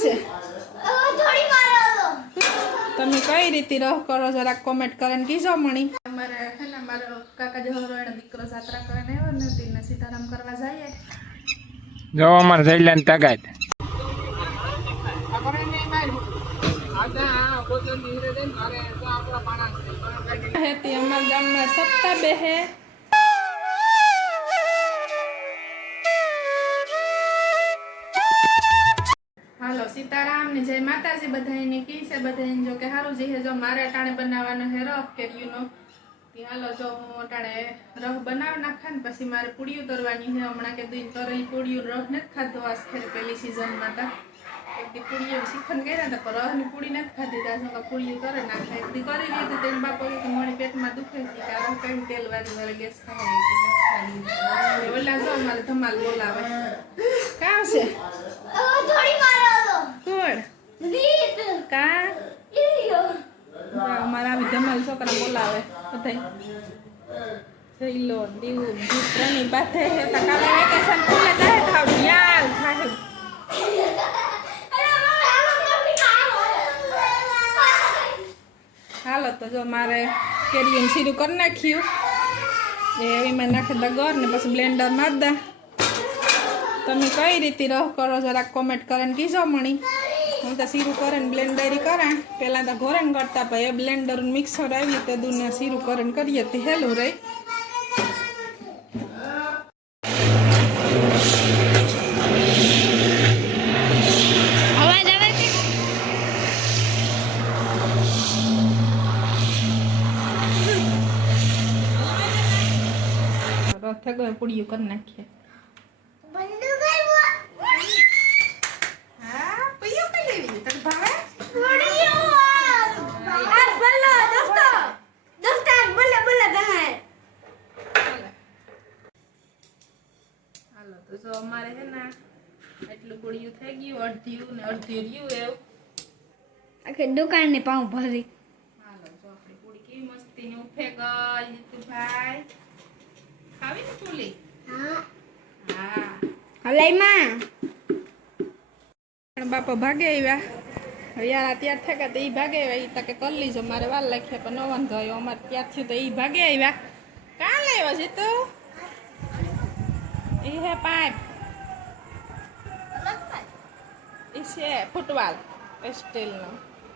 છે તમે કઈ રીતે રહ કરો જરાક કોમેન્ટ કરીને કીજો મણી અમારે હે ને મારો કાકા જહરો એને દીકરો જાત્રા કરીને આવ્યો ને તેને સીતારામ કરવા જઈએ જો અમાર જઈલાન તગાત અમારા ગામમાં સપ્તાહ બેહે હાલો સીતારામ ને જય માતાજી બધાને કી છે બધાને જો કે હારું જે જો મારે ટાણે બનાવવાનો હે રહ કેરીનો હાલો જો હું ટાણે રહ બનાવી નાખા ને પછી મારે પૂડીઓ તરવાની છે હમણાં કે દૂધ તરેલી પૂડીઓ રહ નથી ખાધો આ ખેર પેલી સિઝનમાં તા એકદી પૂડીઓ શીખન કર્યા હતા પણ રહની પૂડી નથી ખાધી ત્યાં પૂડીઓ કરે નાખે એકદી કરી લીધું તેને બાપો કે મારી પેટમાં દુખે છે કે આ કઈ તેલ વાળી મારે ગેસ થાય ઓલા જો મારે ધમાલ બોલાવે કામ છે કા અમારા આવી ધમાલ છોકરા બોલાવે બધા લો દીવું દીકરાની બાથે હે તો કાલે વેકેશન ખુલે જાય ખાવ યાર સાહેબ હાલો તો જો મારે કેરીનું સીરું કરી નાખ્યું એવીમાં નાખી દા ગોળ ને પછી બ્લેન્ડર માર દા તમે કઈ રીતે રહ કરો જરાક કોમેન્ટ કરીને કીજો મણી હું તો સીરું કરીને બ્લેન્ડરી કરા પહેલાં તો ઘોરણ કરતા પણ એ બ્લેન્ડર મિક્સર આવી તે દુનિયા સીરું કરીને કરીએ તે હેલું રહી રથે ગયો પૂડીઓ કરી નાખીએ તો અમારે હે ને એટલું પૂડીયું થઈ ગયું અડધ્યું ને અડધ્યું રહ્યું એવું આખી દુકાન ને પાઉં ભરી હાલો જો આપણી પૂડી કેવી મસ્તી ને ઉફે ગઈ જીતુભાઈ ખાવી ને પૂરી હા હા હલાઈ માં બાપા ભાગે આવ્યા યાર અત્યાર થયા તો એ ભાગે આવ્યા એ તકે કરી લીજો મારે વાર લખ્યા પણ ન વાંધો આવ્યો અમારે ત્યારથી તો એ ભાગે આવ્યા કાં લેવા છે તો એ હે પાઇપ એ છે ફૂટવાલ સ્ટીલનો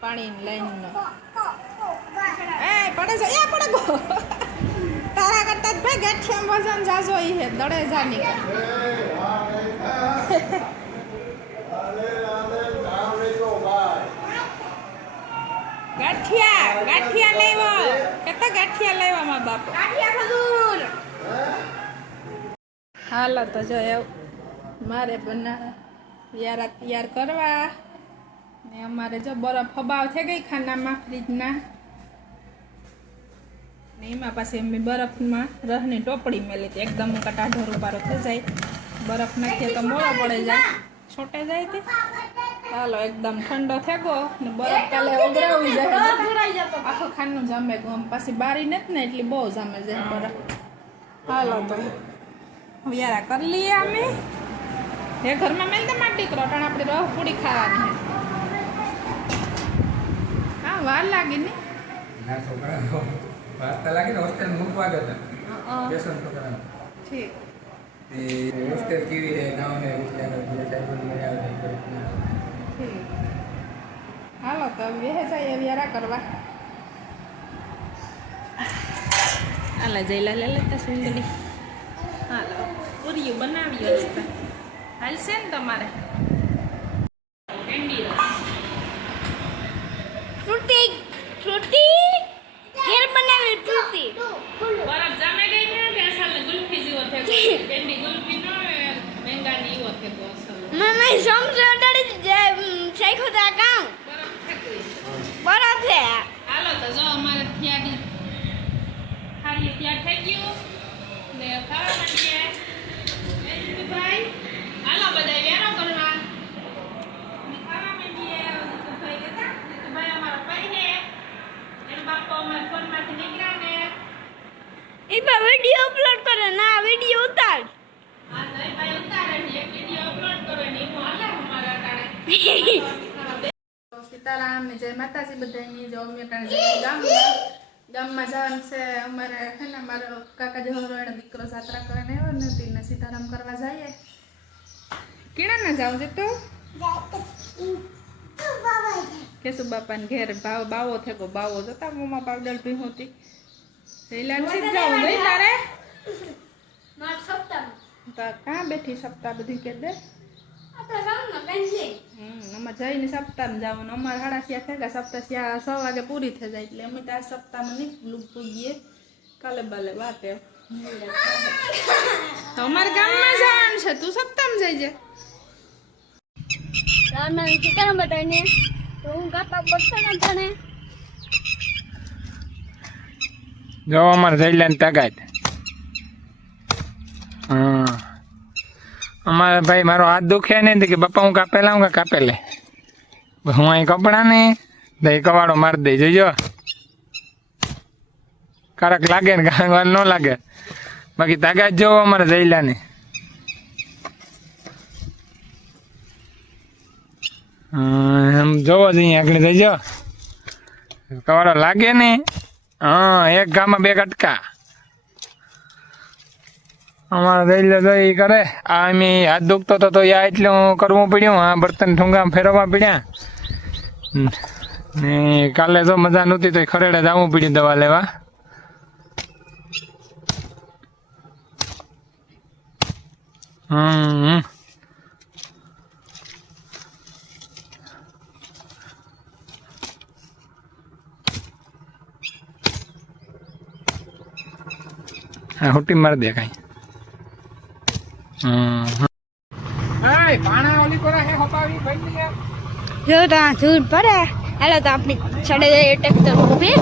પાણીની લાઈનનો એ પડે છે એ પડે ગો તારા કરતા જ ભાઈ ગાંઠિયા વજન જાજો ઈ હે દડે જાની ગાંઠિયા લેવો કેટલા ગાંઠિયા લેવા માં બાપો ગાંઠિયા ખજૂર હાલો તો જો મારે બના તૈયાર કરવા ને અમારે જો બરફ હબાવ થઈ ગઈ ખાનામાં ફ્રીજના ને એમાં પાછી અમે બરફમાં રહની ટોપડી મેલી હતી એકદમ કટાઢો રૂપારો થઈ જાય બરફ નાખીએ તો મોડો પડે જાય છોટે જાય તે ચાલો એકદમ ઠંડો થઈ ગયો ને બરફ કાલે ઓગરાવી જાય આખો ખાનું જામે ગમ પાછી બારી નથી ને એટલી બહુ જામે જાય બરફ હાલો તો વ્યારા કરી લઈએ અમે એ ઘરમાં મેલ દે માર દીકરો પણ આપણે રહ પૂડી ખાવાની હા વાર લાગી ને ના છોકરા વાર તો લાગે ને હોસ્ટેલ મૂકવા ગયો હતા બેસન છોકરા ઠીક એ હોસ્ટેલ કેવી હે ના હે હોસ્ટેલ જે સાહેબ મને આવે ઠીક હાલો તો વેહે જાય વ્યારા કરવા આલા જઈલા લે લેતા સુંદરી હાલો પૂરી બનાવી હશે હાલશે ને તમારે કેન્ડી ફ્રૂટી ઘેર બનાવેલ ફ્રૂટી બરફ જામે ગઈ ને કે અસલ ગુલ્ફી જેવો થયો કેન્ડી ગુલ્ફી નો મેંગાની એવો થયો અસલ મમ્મી સમજો ડડી શેખો તા કામ બરફ છે હાલો તો જો અમારે ત્યાંની ખાલી ત્યાં થઈ ગયું ને ખાવા માંડીએ ભાઈ હાલો બધા વેરો કરવા ખાવા માંડીએ ભાઈ કહેતા ભાઈ અમારો ભાઈ હે એનો બાપો અમારા ફોનમાંથી નીકળ્યા ને એ બા વિડિયો અપલોડ કરે ના વિડિયો ઉતાર હા તો ભાઈ ઉતારે છે એક વિડિયો અપલોડ કરો ને એમાં હાલે અમારા ટાણે સીતારામ ને જય માતાજી બધાની. જો અમે અટાણે ગામમાં જવાનું છે. અમારે હે ને મારો કાકા જહોરો એનો દીકરો જાત્રા કરીને આવ્યો નથી ને સીતારામ કરવા જઈએ. કેણા ના જાવ છે તું? કેશુ બાપાને ઘેર બાવો થેકો બાવો જતા મોમાં પાવડર પી હોતી જઈલાન સીધ જાવ જઈ તારે કાં બેઠી સપ્તાહ બધી કે દે અમારે જઈને સપ્તાહમાં જવાનું. અમારે 6:30 થયા સપ્તાહ 6 વાગે પૂરી થઈ જાય એટલે અમે ત્યાં સપ્તાહમાં નીકળું પૂગીએ કાલે બાલે વાતે. તો અમારે ગામમાં જવાનું છે તું સપ્તાહમાં જઈ જાય. સીતારામ બધાને તો હું કાપા પડતા તને જો અમારે જઈલાને તાકાત. હા અમારે ભાઈ મારો હાથ દુખે ને કે બાપા હું કાપે લાવું કે કાપે લે. હું અહીં કપડા ને દહીં કવાડો મારી દઈ જોઈજો. કારક લાગે ને કારક વાર ન લાગે બાકી તાકાત જોવો અમારે જઈલાને. આમ જોવો જ અહીંયા આગળ જઈજો કવાડો લાગે ને. હા એક ગામમાં 2 કટકા અમારે દઈ લે એ કરે. આ અમે હાથ દુખતો હતો તો યા એટલું કરવું પડ્યું. આ બર્તન ઠુંગા ફેરવવા પડ્યા ને કાલે તો મજા નહોતી તો ખરેડે જવું પડ્યું દવા લેવા. હા હુટી મારી દે કાંઈ. જો તો ધૂળ પડે હાલો તો આપણી ચડે જઈએ ટ્રેક્ટર ઉભી.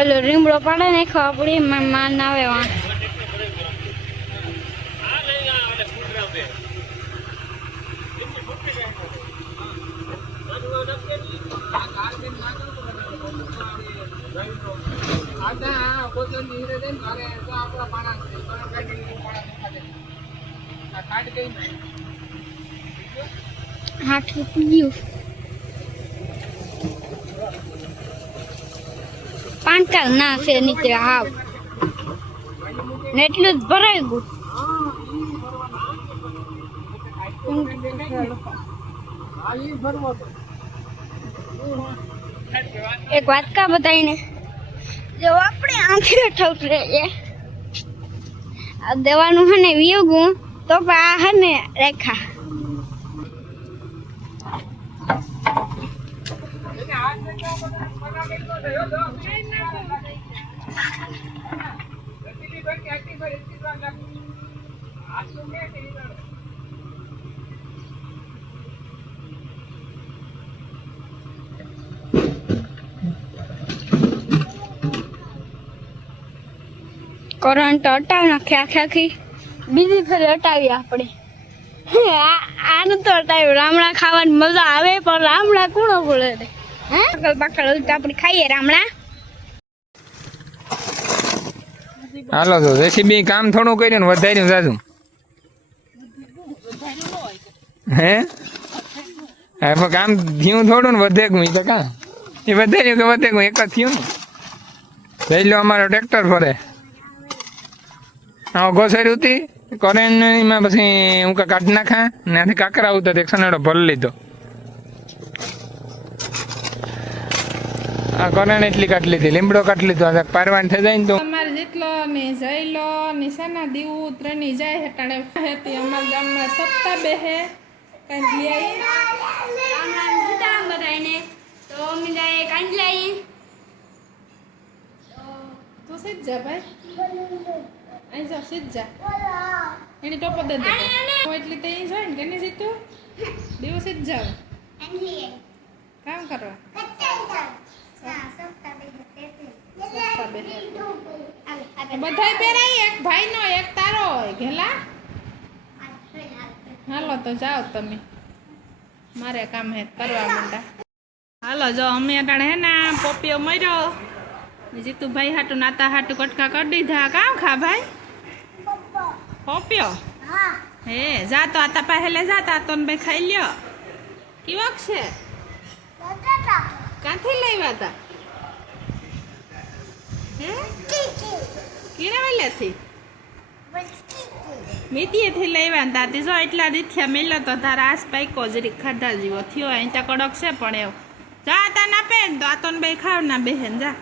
ઓલો રીમડો પડે ને ખબર પડી માન આવે વાં હાથ ગયું 5 કાલ ના છે નીકળે હાવ ને એટલું જ ભરાઈ ગયું. એક વાત કા બતાવીને જો આપણે આંખે ઠોકરે આ દેવાનું હે ને વિયોગું તો પણ આ હે ને રેખા કરંટ હટાવી નાખે આખી બીજી ફેર હટાવી આપણે. આનું તો હટાવ્યું. રામડા ખાવાની મજા આવે પણ રામડા કોણ બોલે હે પાકળ આપણે ખાઈએ રામડા. હાલો તો રેસીપી કામ થોડું કર્યું ને વધાર્યું જાજુ હે પણ કામ થયું થોડું ને વધે ગયું તો કાં એ વધાર્યું કે વધે ગયું એક જ થયું ને. જઈ લો અમારો ટ્રેક્ટર ફરે ઘોસેરી હતી કરેણમાં પછી હું કાઢી નાખા ને કાકરા આવતા એક સનેડો ભરી લીધો. આ કરેણ એટલી કાઢી લીધી લીમડો કાઢી લીધો પારવાન થઈ જાય ને તો અમારે જેટલો ને જઈલો ને સના દીવું ત્રણેય જાય હેટાણે હતી અમારા ગામમાં સપ્તાહ બેહે કાંજલિયાઈ સીતારામ બધાને તો અમે જાય કાંજલાઈ તું સીધ જા ભાઈ અહીં જા સીધ જા એની ટોપો દે દે એટલી તો અહીં જાય ને કે નહીં સીધું દીવું સીધ જાવ કામ કરવા બધાય પહેરાય એક ભાઈનો એક તારો હોય ઘેલા. હાલો તો જાઓ તમે મારે કામ હે કરવા માંડા. હાલો હાલો જો અમે અટાણે હે ને પોપિયો મર્યો જીતુભાઈ હાટું નાતા હાટું કટકા કરી દીધા કામ ખા ભાઈ પોપિયો હે જા તો આતા પહેલે જાતા તો ને ભાઈ ખાઈ લ્યો કેવાક છે ક્યાંથી લાવ્યા હતા હે કીણા વેલેથી મીતીએથી લાવ્યા ને તાતી જો એટલા દીથિયા મેલ્યો તો તારા આસ પાઈકો જરી ખાધા જેવો થયો અહીં ત્યાં કડક છે પણ એવો જા તા ના પેન તો આ તો ભાઈ ખાવ ના બેહેન જા